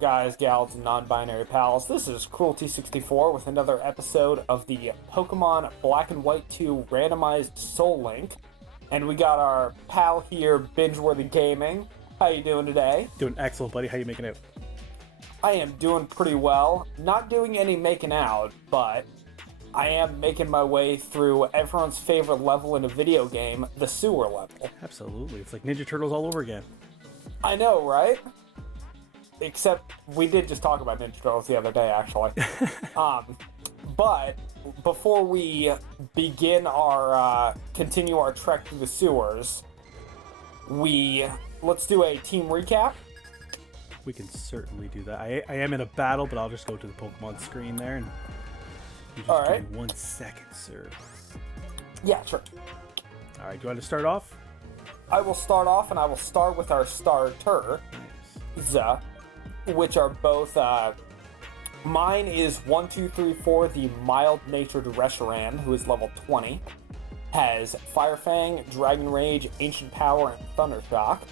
guys, gals, and non-binary pals? This is Cruelty64 with another episode of the Pokemon Black and White 2 Randomized Soul Link. And we got our pal here, Binge-worthy Gaming. How you doing today? Doing excellent, buddy. How you making out? I am doing pretty well. Not doing any making out, but I am making my way through everyone's favorite level in a video game, the sewer level. Absolutely. It's like Ninja Turtles all over again. I know, right? Except we did just talk about Ninja Turtles the other day, actually. But before we begin our continue our trek through the sewers, let's do a team recap. We can certainly do that. I am in a battle, but I'll just go to the Pokemon screen there, and you just All right. give me 1 second, sir. Yeah, sure. All right, do you want to start off? I will start off, and I will start with our starter, Nice. which are both. Mine is 1, 2, 3, 4, the mild-natured Reshiram, who is level 20, has Fire Fang, Dragon Rage, Ancient Power, and Thunder Shock.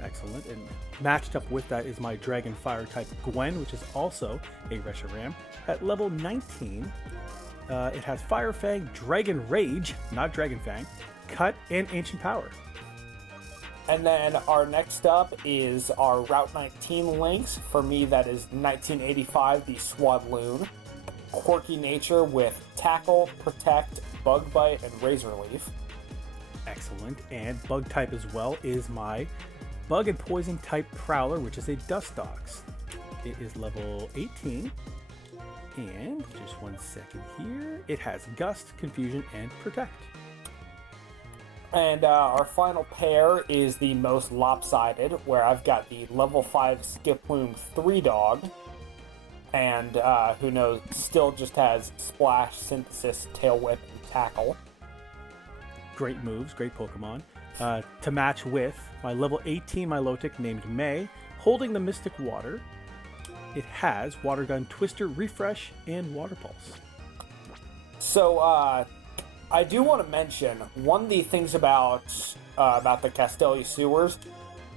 Excellent. And matched up with that is my Dragon Fire type Gwen, which is also a Reshiram. At level 19, it has Fire Fang, Dragon Rage, not Dragon Fang, Cut, and Ancient Power. And then our next up is our Route 19 links. For me, that is 1985, the Swadloon. Quirky nature with Tackle, Protect, Bug Bite, and Razor Leaf. Excellent. And bug type as well is my Bug and Poison type Prowler, which is a Dustox. It is level 18. And just 1 second here. It has Gust, Confusion, and Protect. And our final pair is the most lopsided, where I've got the level 5 Skiploom 3-Dog, and who knows, still just has Splash, Synthesis, Tail Whip, and Tackle. Great moves, great Pokemon. To match with my level 18 Milotic named May, holding the Mystic Water. It has Water Gun, Twister, Refresh, and Water Pulse. So, I do want to mention, one of the things about the Castelia sewers,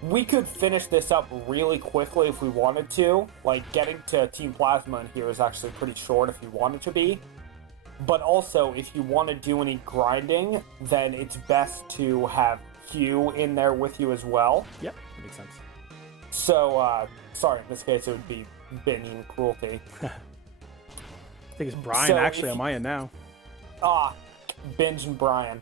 we could finish this up really quickly if we wanted to. Like, getting to Team Plasma in here is actually pretty short if you wanted to be. But also, if you want to do any grinding, then it's best to have Q in there with you as well. Yep, that makes sense. So, sorry, in this case it would be Binge and Cruelty. I think it's Brian So actually if on my end now. Binge and Brian.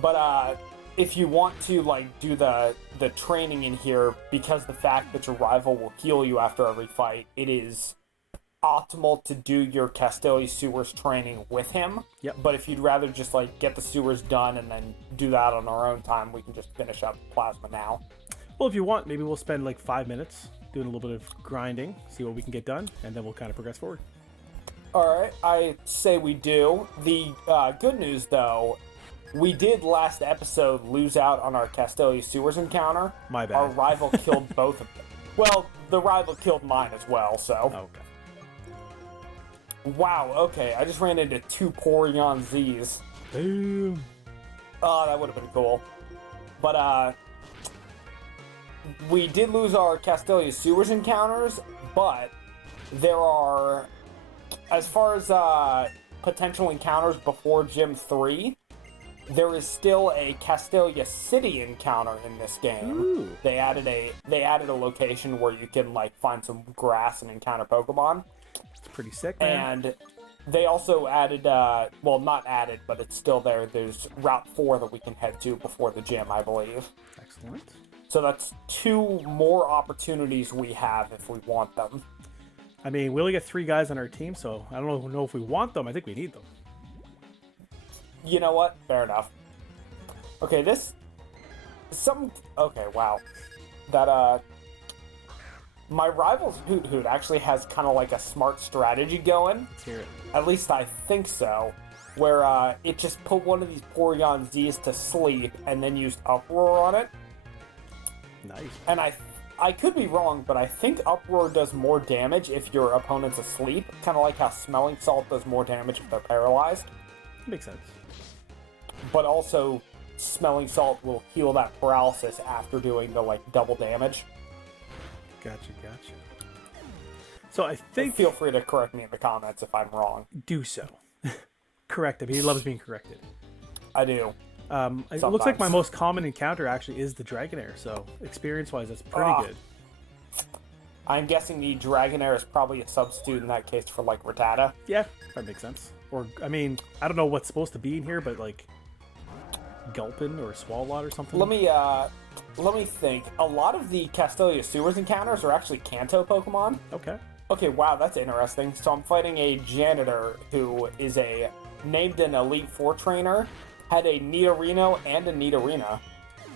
But if you want to like do the training in here, because the fact that your rival will heal you after every fight, it is optimal to do your Castelia sewers training with him. Yep. But if you'd rather just like get the sewers done and then do that on our own time, we can just finish up Plasma now. Well, if you want, maybe we'll spend like 5 minutes doing a little bit of grinding, see what we can get done, and then we'll kind of progress forward. Alright, I say we do. The good news, though, we did last episode lose out on our Castelia Sewers encounter. My bad. Our rival killed both of them. Well, the rival killed mine as well, so. Okay. Wow, okay, I just ran into 2 Porygon Z's. Boom. Oh, that would have been cool. But, we did lose our Castelia Sewers encounters, but there are, as far as potential encounters before Gym 3, there is still a Castelia City encounter in this game. Ooh. They added a location where you can like find some grass and encounter Pokemon. It's pretty sick, man. And they also added, well, not added, but it's still there. There's Route 4 that we can head to before the gym, I believe. Excellent. So that's 2 more opportunities we have if we want them. I mean, we only get 3 guys on our team, so I don't know if we want them. I think we need them. You know what? Fair enough. Okay, okay, wow. That, my rival's Hoot Hoot actually has kind of like a smart strategy going. Let's hear it. At least I think so. Where, it just put one of these Porygon Z's to sleep and then used Uproar on it. Nice. And I could be wrong, but I think Uproar does more damage if your opponent's asleep. Kind of like how Smelling Salt does more damage if they're paralyzed. Makes sense. But also, Smelling Salt will heal that paralysis after doing the, like, double damage. Gotcha. So I think... Feel free to correct me in the comments if I'm wrong. Do so. Correct him. He loves being corrected. I do. It looks like my most common encounter actually is the Dragonair, so experience-wise, that's pretty good. I'm guessing the Dragonair is probably a substitute in that case for, like, Rattata. Yeah, that makes sense. Or, I mean, I don't know what's supposed to be in here, but, like, Gulpin or Swalot or something? Let me think. A lot of the Castelia Sewers encounters are actually Kanto Pokemon. Okay, wow, that's interesting. So I'm fighting a janitor who is named an Elite Four trainer, had a Nidorino and a Nidorina.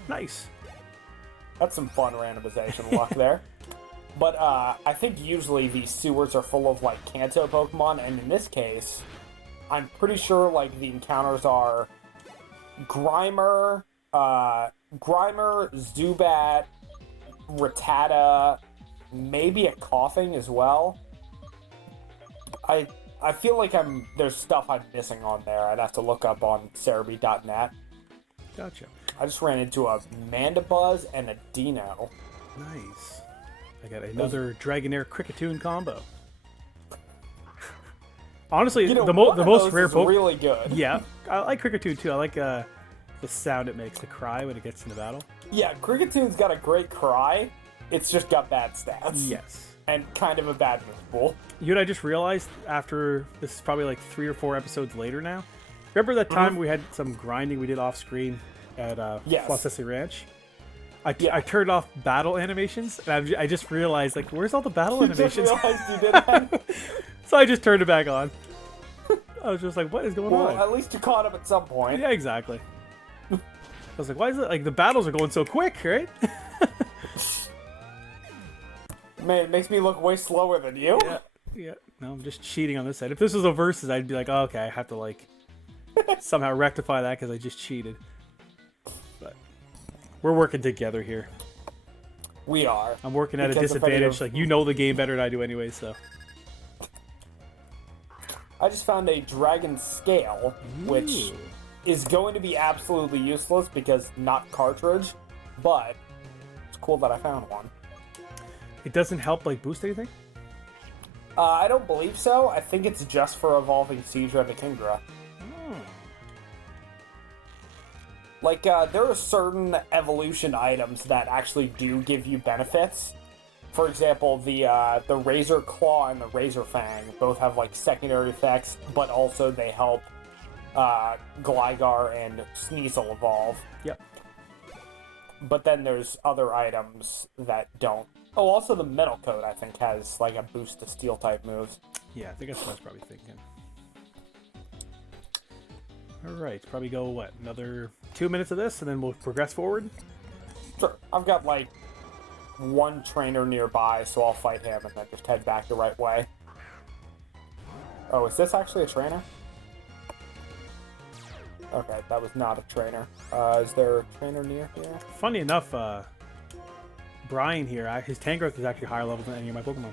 Nice. That's some fun randomization luck there. But I think usually these sewers are full of, like, Kanto Pokemon, and in this case, I'm pretty sure, like, the encounters are Grimer, Zubat, Rattata, maybe a Coughing as well. I feel like there's stuff I'm missing on there. I'd have to look up on Cerebi.net. Gotcha. I just ran into a Mandibuzz and a Dino. Nice. I got another Dragonair Kricketune combo. Honestly, the most rare Pokemon. Really good. Yeah, I like Kricketune too. I like the sound it makes, the cry when it gets into battle. Yeah, Krickatune's got a great cry. It's just got bad stats. Yes. And kind of a bad move pool. You know what I just realized after this is probably like 3 or 4 episodes later now? Remember that time we had some grinding we did off screen at Flossessi Ranch? I turned off battle animations, and I just realized, like, where's all the battle animations? Just realized you did that? So I just turned it back on. I was just like, what is going on? Well, at least you caught up at some point. Yeah, exactly. I was like, why is it, like, the battles are going so quick, right? Man, it makes me look way slower than you. Yeah. No, I'm just cheating on this side. If this was a versus, I'd be like, oh, okay, I have to, like, somehow rectify that because I just cheated. But we're working together here. We are. I'm working at a disadvantage. Like, you know the game better than I do anyway, so. I just found a Dragon Scale, which is going to be absolutely useless because not cartridge, but it's cool that I found one. It doesn't help, like, boost anything? I don't believe so. I think it's just for evolving Seadra into Kingdra. Like, there are certain evolution items that actually do give you benefits. For example, the Razor Claw and the Razor Fang both have, like, secondary effects, but also they help Gligar and Sneasel evolve. Yep. But then there's other items that don't. Oh, also the Metal Coat, I think, has, like, a boost to Steel-type moves. Yeah, I think that's what I was probably thinking. Alright, probably go, what, another 2 minutes of this, and then we'll progress forward? Sure. I've got, like, one trainer nearby, so I'll fight him and then just head back the right way. Oh, is this actually a trainer? Okay, that was not a trainer. Is there a trainer near here? Funny enough, Brian here, his Tangrowth is actually higher level than any of my Pokemon.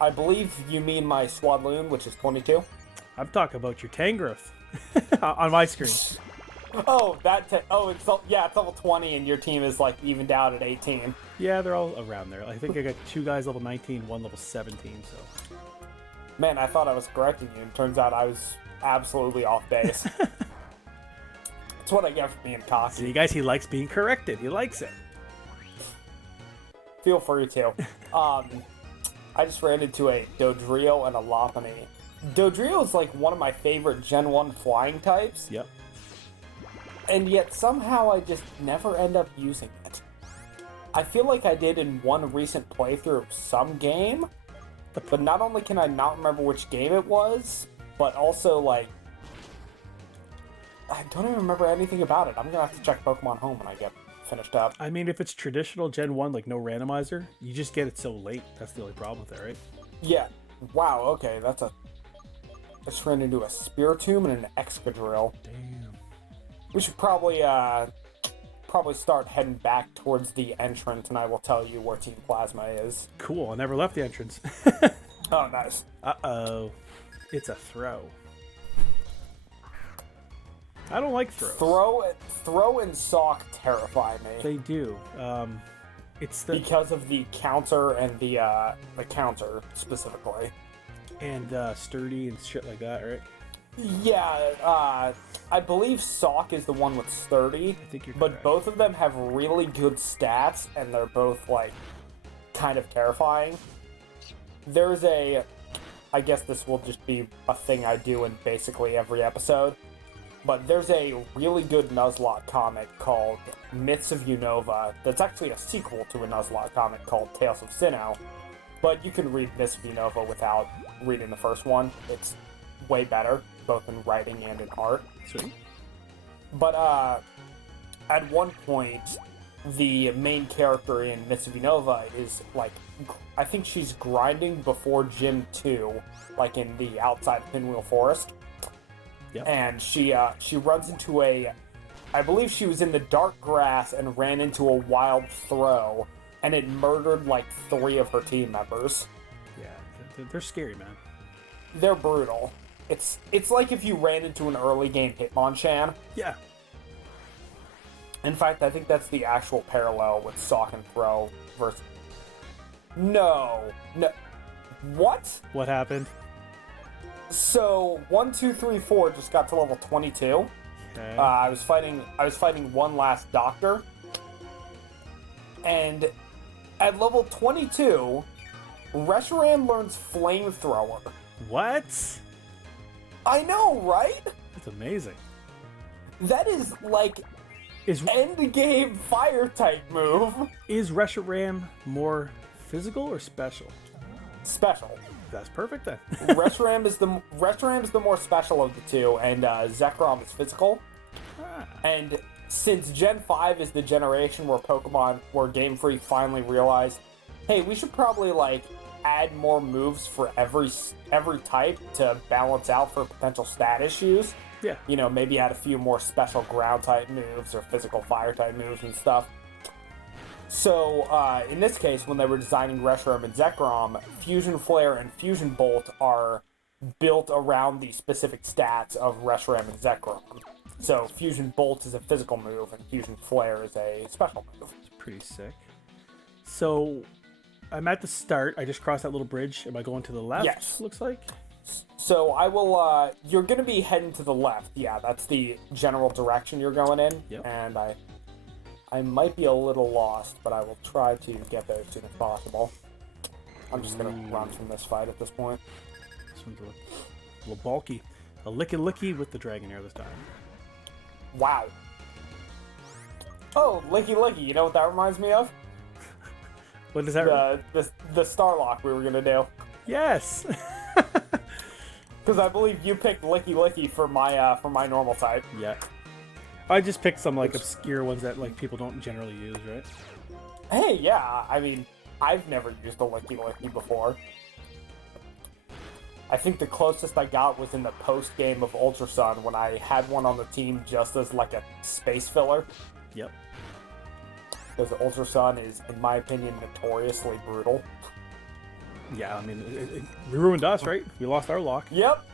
I believe you mean my Swadloon, which is 22. I'm talking about your Tangrowth on my screen. Oh, it's level 20, and your team is, like, evened out at 18. Yeah, they're all around there. I think I got 2 guys level 19, 1 level 17, so. Man, I thought I was correcting you, and turns out I was absolutely off base. That's what I get for being cocky. See, guys, he likes being corrected. He likes it. Feel free to. I just ran into a Dodrio and a Lopunny. Dodrio is, like, one of my favorite Gen 1 flying types. Yep. And yet, somehow, I just never end up using it. I feel like I did in one recent playthrough of some game, but not only can I not remember which game it was, but also, like, I don't even remember anything about it. I'm gonna have to check Pokemon Home when I get finished up. I mean, if it's traditional Gen 1, like no randomizer, you just get it so late. That's the only problem with it, right? Yeah. Wow, okay, I just ran into a Spiritomb and an Excadrill. Damn. We should probably start heading back towards the entrance, and I will tell you where Team Plasma is. Cool, I never left the entrance. Oh, nice. Uh-oh. It's a throw. I don't like throws. Throw and sock terrify me. They do. It's because of the counter and the counter specifically. And sturdy and shit like that, right? Yeah, I believe sock is the one with sturdy. I think you're but correct. Both of them have really good stats, and they're both like kind of terrifying. There's I guess this will just be a thing I do in basically every episode, but there's a really good Nuzlocke comic called Myths of Unova that's actually a sequel to a Nuzlocke comic called Tales of Sinnoh, but you can read Myths of Unova without reading the first one. It's way better, both in writing and in art. Sweet. But at one point, the main character in Myths of Unova is like, I think she's grinding before Gym 2, like in the outside of Pinwheel Forest. Yep. And she runs into I believe she was in the dark grass and ran into a wild throw, and it murdered like 3 of her team members. Yeah, they're scary, man. They're brutal. It's like if you ran into an early game Hitmonchan. Yeah. In fact, I think that's the actual parallel with sock and throw versus... No. What? What happened? So 1, 2, 3, 4 just got to level 22. Okay. I was fighting one last doctor, and at level 22, Reshiram learns flamethrower. What? I know, right? That's amazing. That is like end game fire type move. Is Reshiram more physical or special? Special. That's perfect then. Reshiram is the more special of the two, and Zekrom is physical. Ah. And since Gen 5 is the generation where Game Freak finally realized, hey, we should probably like add more moves for every type to balance out for potential stat issues. Yeah. You know, maybe add a few more special ground type moves or physical fire type moves and stuff. So, in this case, when they were designing Reshiram and Zekrom, Fusion Flare and Fusion Bolt are built around the specific stats of Reshiram and Zekrom. So, Fusion Bolt is a physical move, and Fusion Flare is a special move. It's pretty sick. So, I'm at the start. I just crossed that little bridge. Am I going to the left? Yes. Looks like. So, I will, you're going to be heading to the left. Yeah, that's the general direction you're going in. Yep. And I might be a little lost, but I will try to get there as soon as possible. I'm just going to run from this fight at this point. This one's a little bulky. A licky with the Dragonair this time. Wow. Oh, Licky. You know what that reminds me of? What does that The Starlock we were going to do. Yes! Because I believe you picked Licky for my normal type. Yeah. I just picked some like obscure ones that like people don't generally use, right? Hey, yeah. I mean, I've never used a Licky before. I think the closest I got was in the post game of Ultra Sun when I had one on the team just as like a space filler. Yep. Because Ultra Sun is, in my opinion, notoriously brutal. Yeah, I mean, it ruined us, right? We lost our lock. Yep.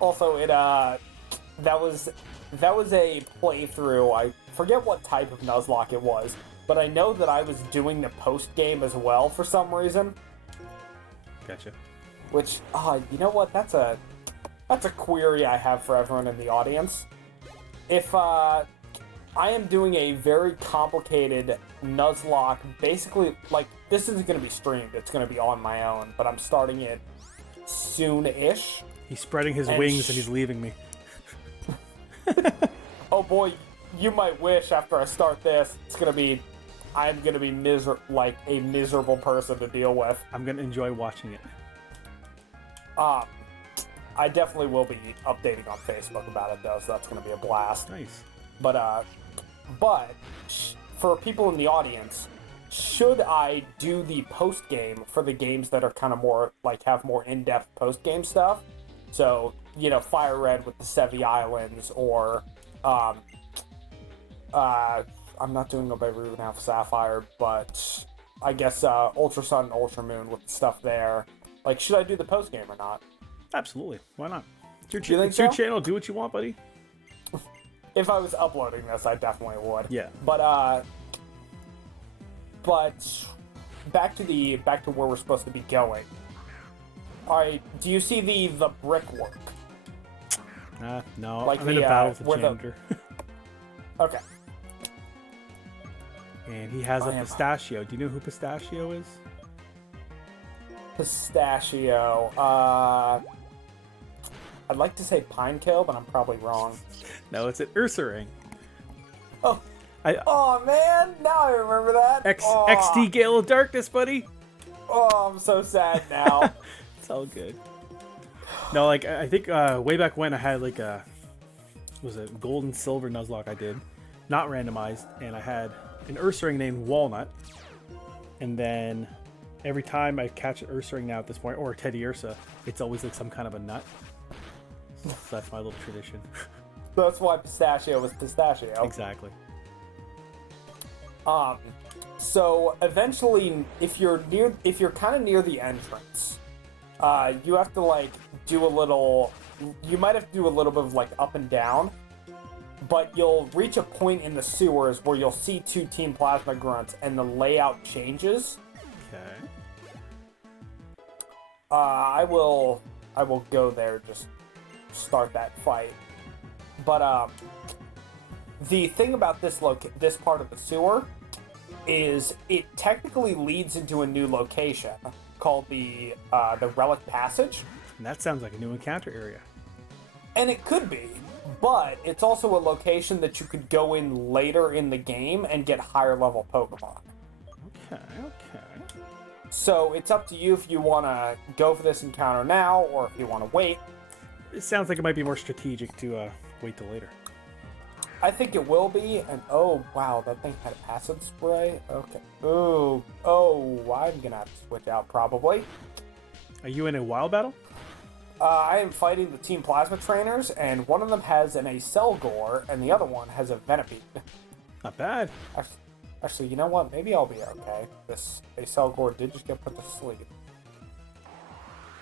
Also, that was a playthrough. I forget what type of Nuzlocke it was, but I know that I was doing the post game as well for some reason. Gotcha. Which, you know what? That's a query I have for everyone in the audience. If I am doing a very complicated Nuzlocke, basically, like, this isn't going to be streamed. It's going to be on my own, but I'm starting it soon-ish. He's spreading his wings and he's leaving me. Oh boy, you might wish after I start this, I'm gonna be like a miserable person to deal with. I'm gonna enjoy watching it. I definitely will be updating on Facebook about it though, so that's gonna be a blast. Nice. But for people in the audience, should I do the post game for the games that are kind of more like have more in-depth post game stuff? So, you know, Fire Red with the Sevi Islands, or I'm not doing no by Ruben Alpha Sapphire, but I guess Ultra Sun and Ultra Moon with the stuff there. Like, should I do the post game or not? Absolutely. Why not? It's your, You think it's your so? channel. Do what you want, buddy. If I was uploading this, I definitely would. Yeah. But back to where we're supposed to be going. All right, do you see the brickwork? No, Like I'm in a battle with the janitor. Okay. And he has a pistachio. Do you know who Pistachio is? Pistachio. I'd like to say Pinekill, but I'm probably wrong. No, it's an Ursaring. Oh. Oh man, now I remember that. XD Gale of Darkness, buddy. Oh, I'm so sad now. It's all good. No, like I think way back when I had like was it gold and silver Nuzlocke I did, not randomized, and I had an Ursaring named Walnut, and then every time I catch an Ursaring now at this point, or a Teddy Ursa, it's always like some kind of a nut. So that's my little tradition. That's why Pistachio was Pistachio. Exactly. So eventually, if you're kind of near the entrance, you have to like do a little. You might have to do a little bit of like up and down, but you'll reach a point in the sewers where you'll see 2 Team Plasma Grunts, and the layout changes. Okay. I will go there, just start that fight. But the thing about this part of the sewer is it technically leads into a new location called the Relic Passage. And that sounds like a new encounter area. And it could be, but it's also a location that you could go in later in the game and get higher level Pokemon. Okay. So it's up to you if you want to go for this encounter now or if you want to wait. It sounds like it might be more strategic to wait till later. I think it will be, and oh wow, that thing had acid spray. Okay. Oh, I'm gonna have to switch out probably. Are you in a wild battle? I am fighting the Team Plasma trainers, and one of them has an Acelgor, and the other one has a Venipede. Not bad. Actually, you know what? Maybe I'll be okay. This Acelgor did just get put to sleep.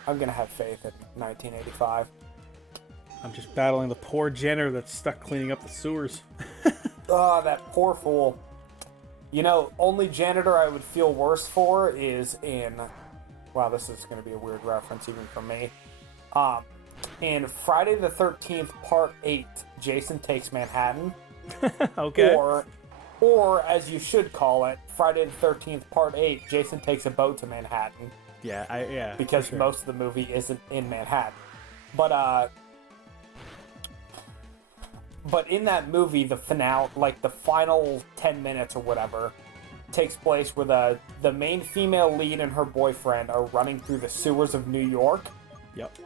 I'm gonna have faith in 1985. I'm just battling the poor janitor that's stuck cleaning up the sewers. Oh, that poor fool. You know, only janitor I would feel worse for is in... Wow, this is going to be a weird reference even for me. In Friday the 13th, Part 8, Jason Takes Manhattan. Okay. Or, as you should call it, Friday the 13th, Part 8, Jason Takes a Boat to Manhattan. Yeah. Because sure. most of the movie isn't in Manhattan. But in that movie, the finale, like the final 10 minutes or whatever, takes place where the main female lead and her boyfriend are running through the sewers of New York. Yep.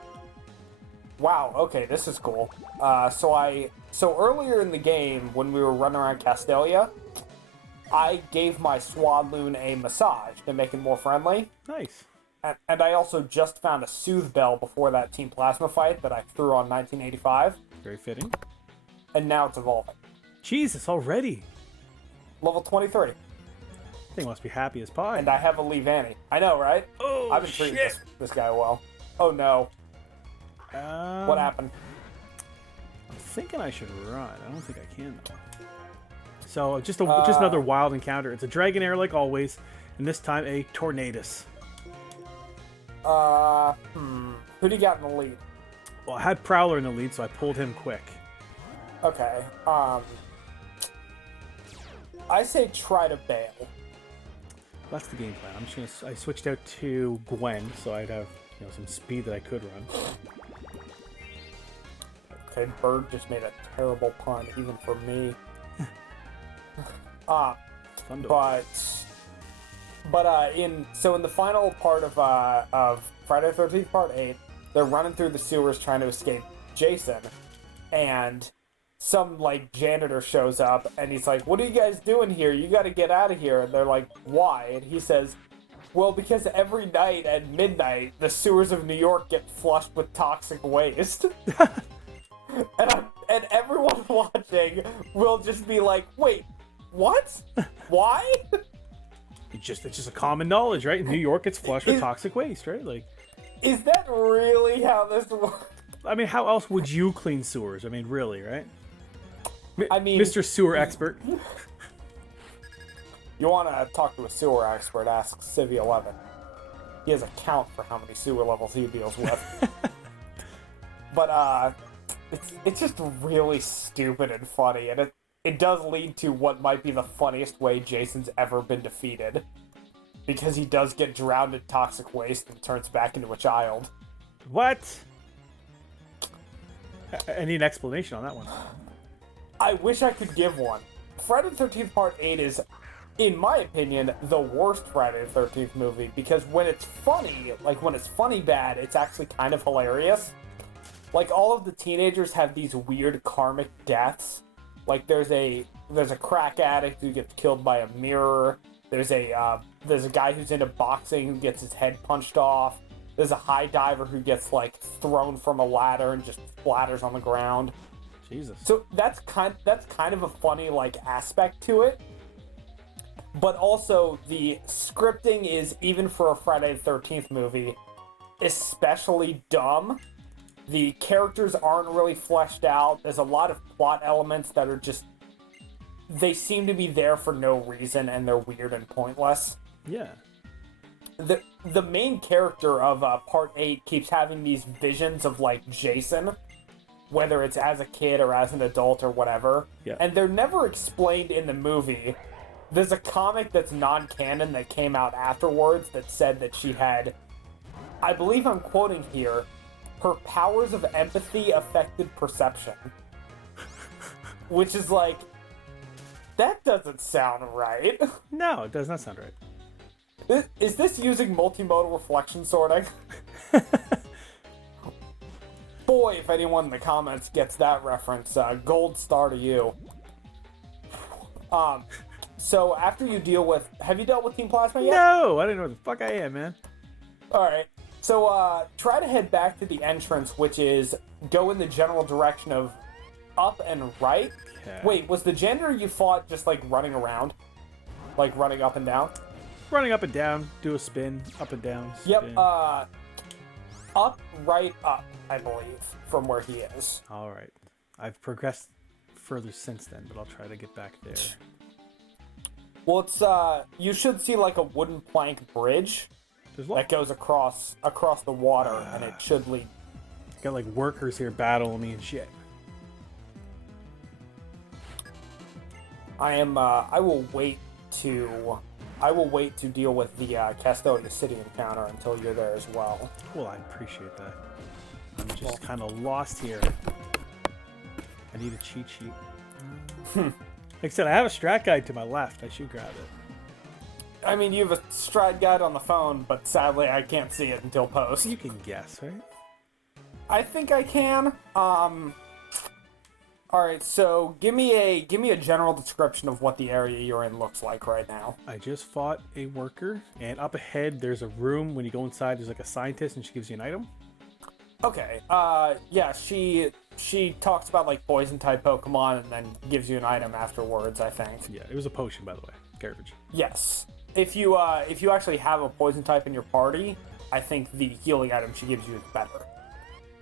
Wow, okay, this is cool. So earlier in the game, when we were running around Castelia, I gave my Swadloon a massage to make it more friendly. Nice. And I also just found a Soothe Bell before that Team Plasma fight that I threw on 1985. Very fitting. And now it's evolving. Jesus, already. Level 23. Thing must be happy as pie. And I have a Leavanny. I know, right? Oh, I've been treating this guy well. Oh no. What happened? I'm thinking I should run. I don't think I can though. So just another wild encounter. It's a Dragonair like always, and this time a Tornadus. Who do you got in the lead? Well, I had Prowler in the lead, so I pulled him quick. Okay. I say try to bail. That's the game plan. I switched out to Gwen, so I'd have some speed that I could run. Okay, Bird just made a terrible pun, even for me. In the final part of Friday the 13th Part 8, they're running through the sewers trying to escape Jason, and some janitor shows up and he's like, "What are you guys doing here? You got to get out of here." And they're like, "Why?" And he says, "Well, because every night at midnight the sewers of New York get flushed with toxic waste." and everyone watching will just be like, "Wait, what? Why?" It's just a common knowledge, right? In New York, it's flushed with toxic waste, right? Is that really how this works? I mean, how else would you clean sewers? I mean, really, right? I mean, Mr. Sewer Expert. You want to talk to a sewer expert, ask Civi11. He has a count for how many sewer levels he deals with. But, it's just really stupid and funny, and it does lead to what might be the funniest way Jason's ever been defeated. Because he does get drowned in toxic waste and turns back into a child. What? I need an explanation on that one. I wish I could give one. Friday the 13th Part 8 is, in my opinion, the worst Friday the 13th movie, because when it's funny, like when it's funny bad, it's actually kind of hilarious. Like, all of the teenagers have these weird karmic deaths. Like, there's a crack addict who gets killed by a mirror. There's a guy who's into boxing who gets his head punched off. There's a high diver who gets, like, thrown from a ladder and just splatters on the ground. Jesus. So that's kind of a funny, like, aspect to it. But also, the scripting is, even for a Friday the 13th movie, especially dumb. The characters aren't really fleshed out. There's a lot of plot elements that are just... They seem to be there for no reason, and they're weird and pointless. Yeah. The main character of Part 8 keeps having these visions of, like, Jason, whether it's as a kid or as an adult or whatever. Yeah. And they're never explained in the movie. There's a comic that's non-canon that came out afterwards that said that she had... I believe I'm quoting here... Her powers of empathy affected perception. Which is like... That doesn't sound right. No, it does not sound right. Is this using multimodal reflection sorting? Boy, if anyone in the comments gets that reference, gold star to you. So after you deal with... Have you dealt with Team Plasma yet? No, I didn't know where the fuck I am, man. Alright. So, try to head back to the entrance, which is go in the general direction of up and right. Okay. Wait, was the janitor you fought just, like, running around? Like, running up and down? Running up and down, do a spin, up and down, spin. Yep, up, right, up, I believe, from where he is. Alright. I've progressed further since then, but I'll try to get back there. Well, it's, you should see, like, a wooden plank bridge that goes across the water, and it should lead. Got, like, workers here battling me and shit. I will wait to deal with the Castelia City encounter until you're there as well. Well, I appreciate that. I'm just kind of lost here. I need a cheat sheet. Like I said, I have a strat guide to my left. I should grab it. I mean, you have a strat guide on the phone, but sadly I can't see it until post. You can guess, right? I think I can. Alright, so give me a general description of what the area you're in looks like right now. I just fought a worker, and up ahead there's a room. When you go inside, there's like a scientist, and she gives you an item. Okay, yeah, she talks about, like, poison-type Pokemon and then gives you an item afterwards, I think. Yeah, it was a potion, by the way. Garbage. Yes. If you actually have a poison-type in your party, I think the healing item she gives you is better.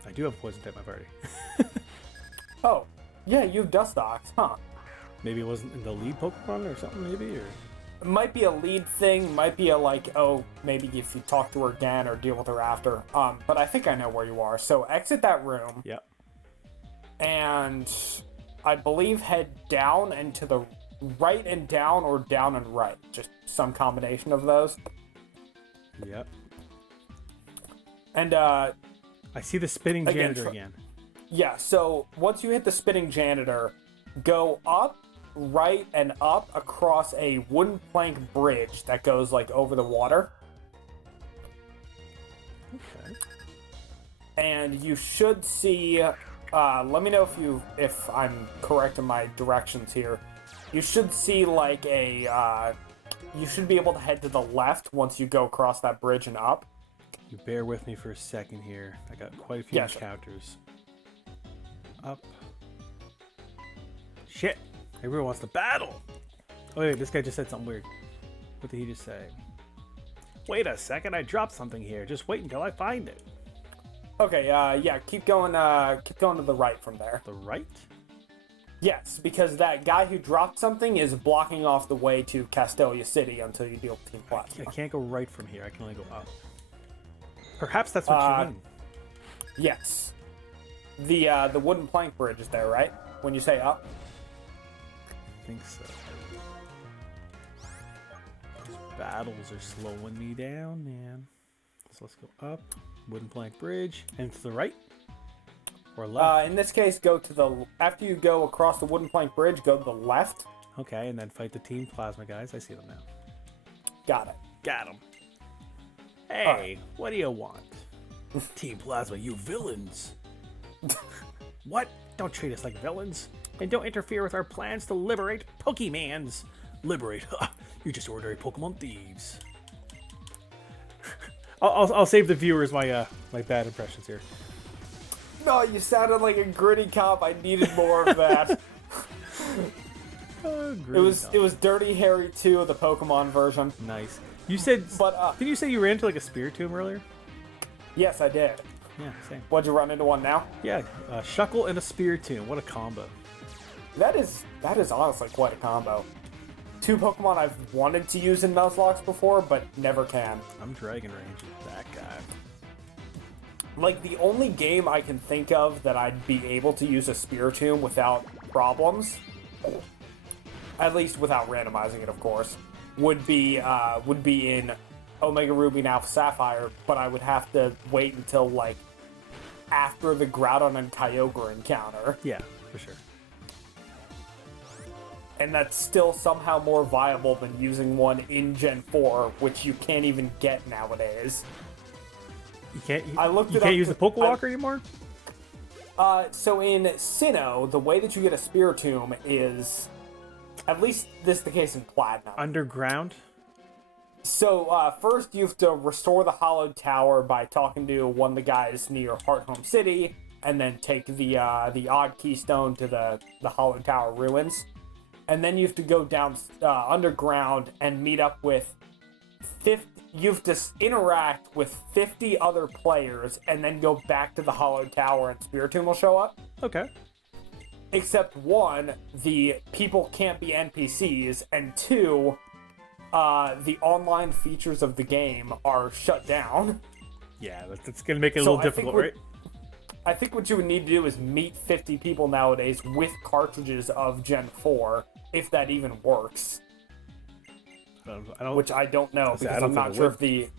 I do have a poison type in my party. Oh, yeah, you have Dustox, huh? Maybe it wasn't in the lead Pokemon or something, maybe? Or... It might be a lead thing, might be a, like, oh, maybe if you talk to her again or deal with her after. But I think I know where you are. So exit that room. Yep. And I believe head down and to the right and down, or down and right. Just some combination of those. Yep. And, I see the spinning janitor again. Yeah, so once you hit the spinning janitor, go up, right, and up across a wooden plank bridge that goes, like, over the water. Okay. And you should see, let me know if I'm correct in my directions here. You should see, like, you should be able to head to the left once you go across that bridge and up. You bear with me for a second here. I got quite a few encounters. Up. Shit! Everyone wants to battle! Oh wait, this guy just said something weird. What did he just say? Wait a second, I dropped something here. Just wait until I find it. Okay, yeah, keep going to the right from there. The right? Yes, because that guy who dropped something is blocking off the way to Castelia City until you deal with Team Plasma. I can't go right from here. I can only go up. Perhaps that's what you mean. Yes. The wooden plank bridge is there, right? When you say up? I think so. These battles are slowing me down, man. So let's go up. Wooden plank bridge. And to the right? Or left? In this case, go to the... After you go across the wooden plank bridge, go to the left. Okay, and then fight the Team Plasma guys. I see them now. Got it. Got them. Hey, what do you want? Team Plasma, you villains. What? Don't treat us like villains. And don't interfere with our plans to liberate Pokemans. Liberate? You're just ordinary Pokemon thieves. I'll save the viewers my my bad impressions here. No, you sounded like a gritty cop. I needed more of that. It was Dirty Harry 2, the Pokemon version. Nice. You said, but did you say you ran into like a Spiritomb earlier? Yes, I did. Yeah, same. What'd you run into one now? Yeah, a Shuckle and a Spiritomb. What a combo. That is honestly quite a combo. Two Pokemon I've wanted to use in Nuzlocke before, but never can. I'm Dragon Range with that guy. Like, the only game I can think of that I'd be able to use a Spiritomb without problems, at least without randomizing it, of course, would be in Omega Ruby and Alpha Sapphire, but I would have to wait until, like, after the Groudon and Kyogre encounter. Yeah, for sure. And that's still somehow more viable than using one in Gen 4, which you can't even get nowadays. You can't. I looked you it can't up use the Pokewalker anymore. So in Sinnoh, the way that you get a Spiritomb is, at least this is the case in Platinum. Underground. So first you have to restore the Hollowed Tower by talking to one of the guys near Heart Home City, and then take the Odd Keystone to the Hollowed Tower ruins, and then you have to go down underground and meet up with 50. You have to interact with 50 other players and then go back to the Hollowed Tower and Spiritomb will show up. Okay. Except one, the people can't be NPCs, and two, the online features of the game are shut down. Yeah, that's going to make it a little difficult, right? I think what you would need to do is meet 50 people nowadays with cartridges of Gen 4, if that even works. Which I don't know, because I'm not sure if the...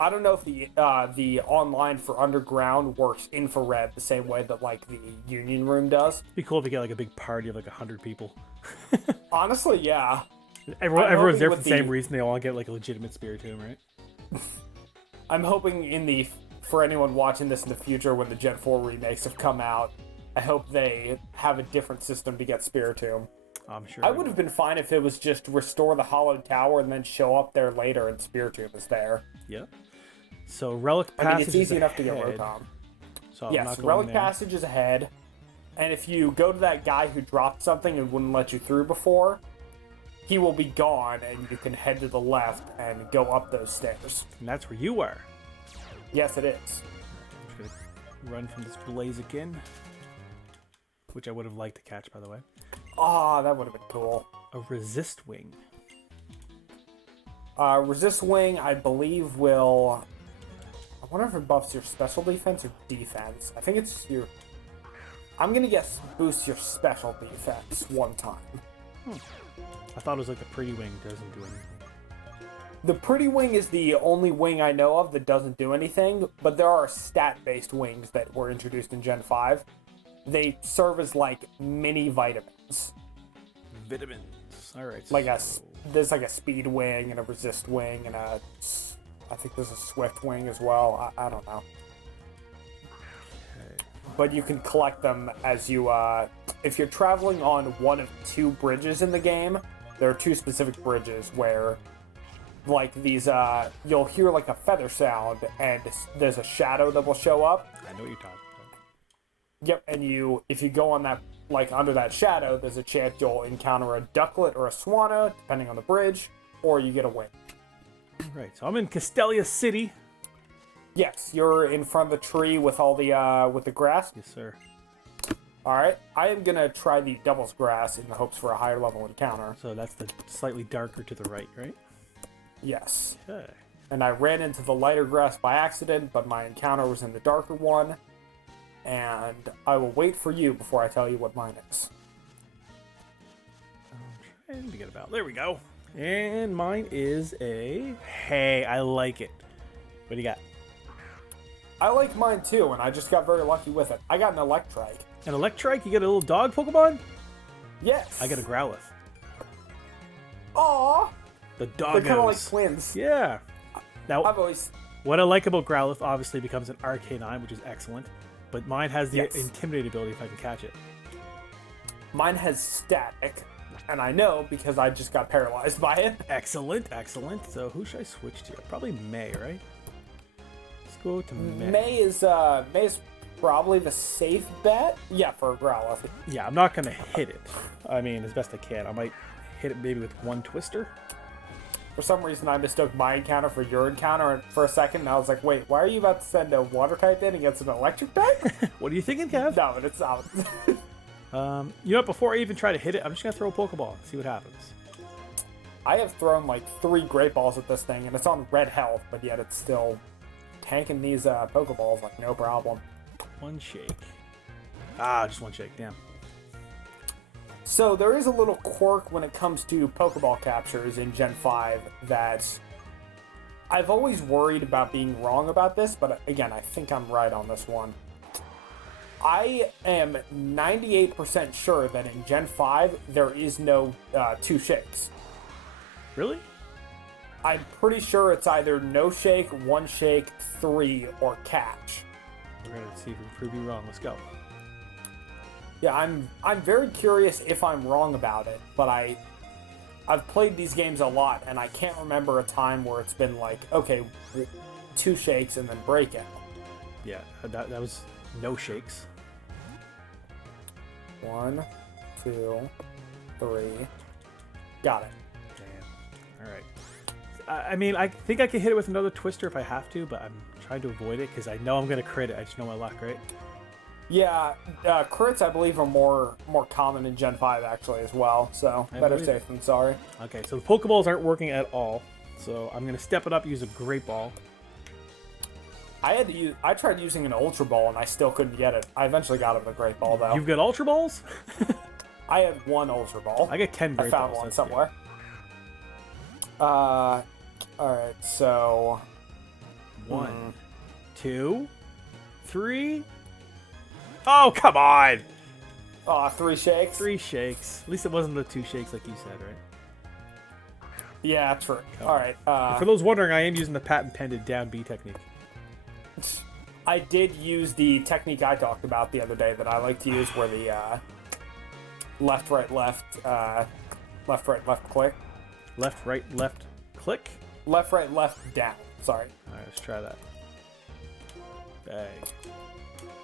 I don't know if the online for Underground works infrared the same way that, like, the Union Room does. It'd be cool if you get, like, a big party of, like, 100 people. Honestly, yeah. Everyone's there for the same reason. They all get, like, a legitimate Spiritomb, right? I'm hoping for anyone watching this in the future when the Gen 4 remakes have come out, I hope they have a different system to get Spiritomb. I'm sure. I would have been fine if it was just restore the Hollowed Tower and then show up there later and Spiritomb is there. Yeah. So Relic Passage. I mean, it's easy enough to get Rotom. So yes, Relic Passage is ahead. And if you go to that guy who dropped something and wouldn't let you through before, he will be gone and you can head to the left and go up those stairs. And that's where you are. Yes, it is. I'm just gonna run from this blaze again, which I would have liked to catch, by the way. Ah, that would have been cool. A Resist Wing. Resist Wing, I believe, will... I wonder if it buffs your special defense or defense. I think it's your... I'm going to guess boosts your special defense one time. I thought it was like the Pretty Wing doesn't do anything. The Pretty Wing is the only wing I know of that doesn't do anything, but there are stat-based wings that were introduced in Gen 5. They serve as, like, mini vitamins. Vitamins. All right. Like there's like a speed wing and a resist wing and I think there's a swift wing as well. I don't know. Okay. But you can collect them as you, if you're traveling on one of two bridges in the game, there are two specific bridges where, like, these, you'll hear like a feather sound and there's a shadow that will show up. I know what you're talking about. Yep, and if you go on that, like, under that shadow, there's a chance you'll encounter a ducklet or a swanna, depending on the bridge, or you get a wing. Right, so I'm in Castelia City. Yes, you're in front of the tree with all the, with the grass. Yes, sir. All right, I am gonna try the Devil's Grass in the hopes for a higher level encounter. So that's the slightly darker to the right, right? Yes. Okay. And I ran into the lighter grass by accident, but my encounter was in the darker one. And I will wait for you before I tell you what mine is. I'm trying to get about. There we go. And mine is a... Hey, I like it. What do you got? I like mine too, and I just got very lucky with it. I got an Electrike. An Electrike? You get a little dog Pokemon? Yes. I got a Growlithe. Aww. The doggos. They're kind of like twins. Yeah. Now, I've always... what I like about Growlithe obviously becomes an Arcanine, which is excellent. But mine has the Yes. Intimidate ability if I can catch it. Mine has Static, and I know because I just got paralyzed by it. Excellent, excellent. So who should I switch to? Probably May, right? Let's go to May. May is probably the safe bet. Yeah, for a Growlithe. Yeah, I'm not going to hit it. I mean, as best I can. I might hit it maybe with one Twister. For some reason, I mistook my encounter for your encounter for a second, and I was like, wait, why are you about to send a water type in against an electric type? What are you thinking, Kev? No, but it's not. You know what? Before I even try to hit it, I'm just going to throw a Pokeball and see what happens. I have thrown like 3 Great Balls at this thing, and it's on red health, but yet it's still tanking these Pokeballs like no problem. One shake. Ah, just one shake. Damn. So there is a little quirk when it comes to Pokeball captures in Gen 5 that I've always worried about being wrong about this, but again, I think I'm right on this one. I am 98% sure that in Gen 5, there is no 2 shakes. Really? I'm pretty sure it's either no shake, 1 shake, 3, or catch. We're going to see if we can prove you wrong. Let's go. Yeah, I'm very curious if I'm wrong about it, but I've played these games a lot, and I can't remember a time where it's been like, okay, 2 shakes and then break it. Yeah, that was no shakes. 1, 2, 3. Got it. Damn. All right. I mean, I think I can hit it with another Twister if I have to, but I'm trying to avoid it because I know I'm going to crit it. I just know my luck, right? Yeah, crits I believe are more common in Gen 5 actually as well, so better safe than sorry. Okay, so the Pokeballs aren't working at all, so I'm going to step it up, use a Great Ball. I tried using an Ultra Ball and I still couldn't get it. I eventually got it with a Great Ball though. You've got Ultra Balls? I had 1 Ultra Ball. I got 10 Great Balls. I found Balls. one somewhere. Alright, so... 1, 2, 3... Oh, come on! 3 shakes? 3 shakes. At least it wasn't the 2 shakes like you said, right? Yeah, true. Alright, For those wondering, I am using the patent-pended down B technique. I did use the technique I talked about the other day that I like to use where the left, right, left click. Left, right, left, click? Left, right, left, down. Sorry. Alright, let's try that. Bang.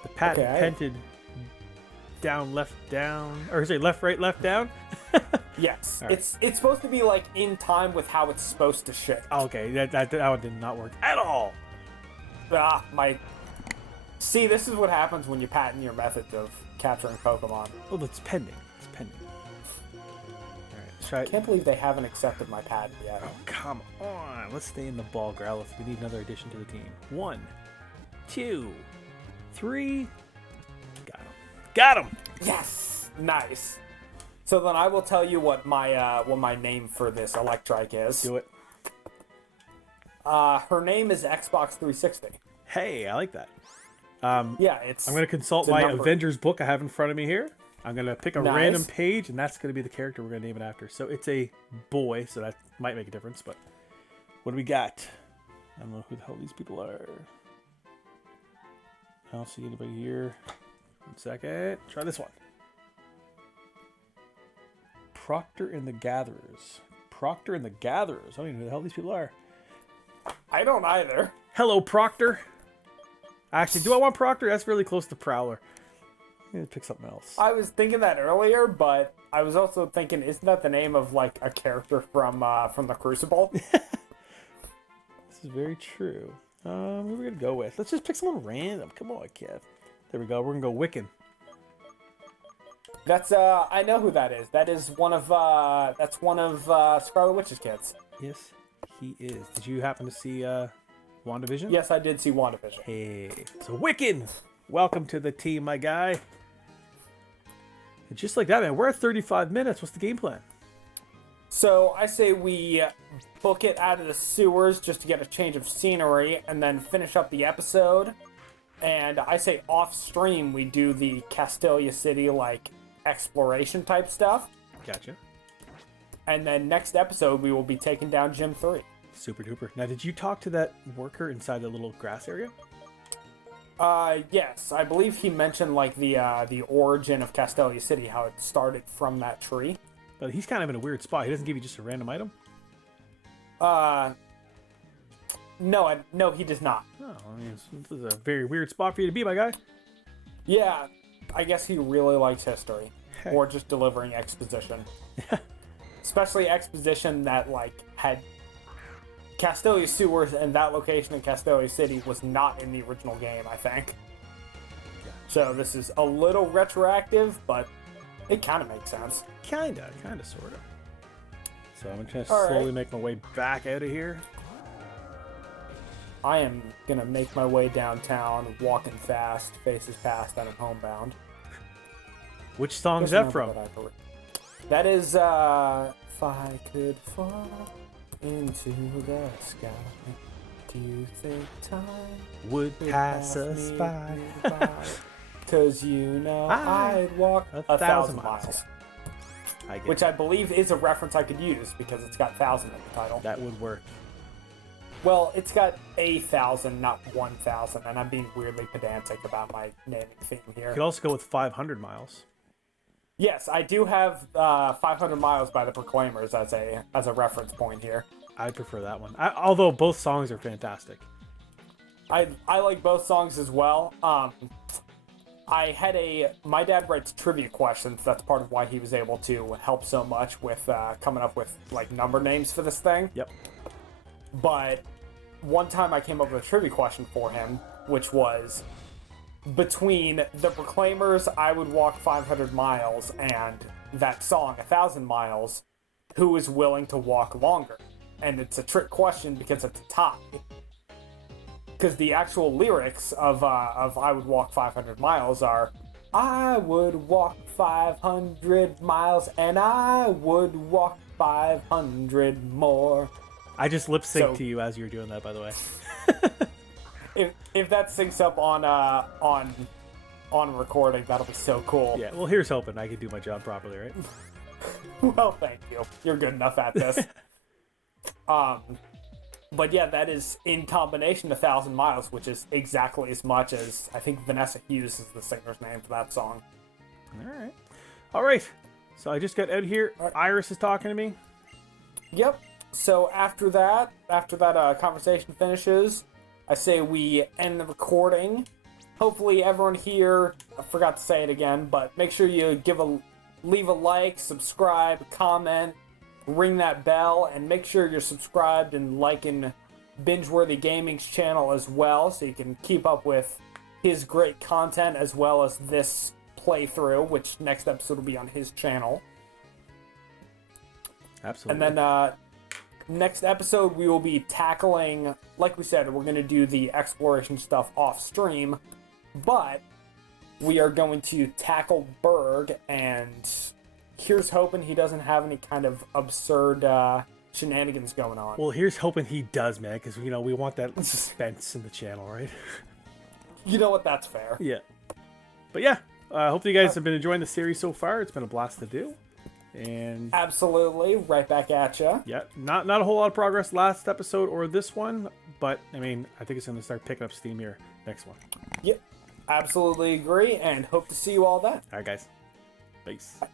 The patent-pended down, left, down... Or say left, right, left, down? Yes. Right. It's supposed to be like in time with how it's supposed to shake. Okay, that one did not work at all. See, this is what happens when you patent your methods of capturing Pokemon. Oh, it's pending. It's pending. Alright, let's try I can't believe they haven't accepted my patent yet. Oh, come on. Let's stay in the ball, Growlithe. We need another addition to the team. 1, 2, 3. Got him. Yes! Nice. So then I will tell you what my name for this Electrike is. Do it. Her name is Xbox 360. Hey, I like that. Yeah, it's... I'm going to consult my Avengers book I have in front of me here. I'm going to pick a random page, and that's going to be the character we're going to name it after. So it's a boy, so that might make a difference, but what do we got? I don't know who the hell these people are. I don't see anybody here. 1 second. Try this one. Proctor and the Gatherers. Proctor and the Gatherers. I don't even know who the hell these people are. I don't either. Hello, Proctor. Actually, do I want Proctor? That's really close to Prowler. I'm going to pick something else. I was thinking that earlier, but I was also thinking, isn't that the name of, like, a character from the Crucible? This is very true. Who are we going to go with? Let's just pick someone random. Come on, Kev. There we go. We're going to go Wiccan. That's I know who that is. That is one of Scarlet Witch's kids. Yes, he is. Did you happen to see WandaVision? Yes, I did see WandaVision. Hey, so Wiccan, welcome to the team, my guy. And just like that, man, we're at 35 minutes. What's the game plan? So I say we book it out of the sewers just to get a change of scenery, and then finish up the episode. And I say off stream we do the Castelia City exploration type stuff. Gotcha. And then next episode we will be taking down Gym 3. Super duper. Now, did you talk to that worker inside the little grass area? Yes, I believe he mentioned the origin of Castelia City, how it started from that tree. But he's kind of in a weird spot. He doesn't give you just a random item? No, he does not. Oh, I mean, this is a very weird spot for you to be, my guy. Yeah, I guess he really likes history. Heck. Or just delivering exposition. Especially exposition that, had Castelia Sewers, and that location in Castelia City was not in the original game, I think. Yeah. So this is a little retroactive, but it kind of makes sense. Kinda, sorta. So I'm gonna All slowly right. make my way back out of here. I am gonna make my way downtown, walking fast, faces past, and I'm homebound. Which song is Just that from? remember that is, if I could fall into the sky, do you think time Would pass us me by. Cause I'd walk 1,000 miles. I get Which it. I believe is a reference I could use because it's got 1,000 in the title. That would work. Well, it's got 1,000, not 1,000, and I'm being weirdly pedantic about my naming theme here. You could also go with 500 miles. Yes, I do have 500 Miles by the Proclaimers as a reference point here. I prefer that one. Although both songs are fantastic. I like both songs as well. My dad writes trivia questions. That's part of why he was able to help so much with coming up with number names for this thing. Yep. But one time I came up with a trivia question for him, which was between the Proclaimers' I Would Walk 500 Miles and that song 1,000 Miles, who is willing to walk longer? And it's a trick question because it's a tie. Because the actual lyrics of I Would Walk 500 Miles are, I would walk 500 miles and I would walk 500 more. I just lip synced So- to you as you were doing that, by the way. If that syncs up on recording, that'll be so cool. Yeah, well, here's hoping I can do my job properly, right? Well, thank you. You're good enough at this. But yeah, that is in combination 1,000 Miles, which is exactly as much as I think Vanessa Hughes is the singer's name for that song. All right. So I just got out here. All right. Iris is talking to me. Yep. So after that conversation finishes, I say we end the recording. Hopefully everyone here, I forgot to say it again, but make sure you leave a like, subscribe, comment, ring that bell, and make sure you're subscribed and liking Binge-Worthy Gaming's channel as well, so you can keep up with his great content as well as this playthrough, which next episode will be on his channel. Absolutely. And then next episode we will be tackling, like we said, we're going to do the exploration stuff off stream, but we are going to tackle Berg, and here's hoping he doesn't have any kind of absurd shenanigans going on. Well, here's hoping he does, man, because, we want that suspense in the channel, right? You know what? That's fair. Yeah. But yeah, hope you guys have been enjoying the series so far. It's been a blast to do. And Absolutely. Right back at you. yeah, not a whole lot of progress last episode or this one, but, I think it's going to start picking up steam here next one. Yep. Absolutely agree, and hope to see you all then. All right, guys. Peace. Bye.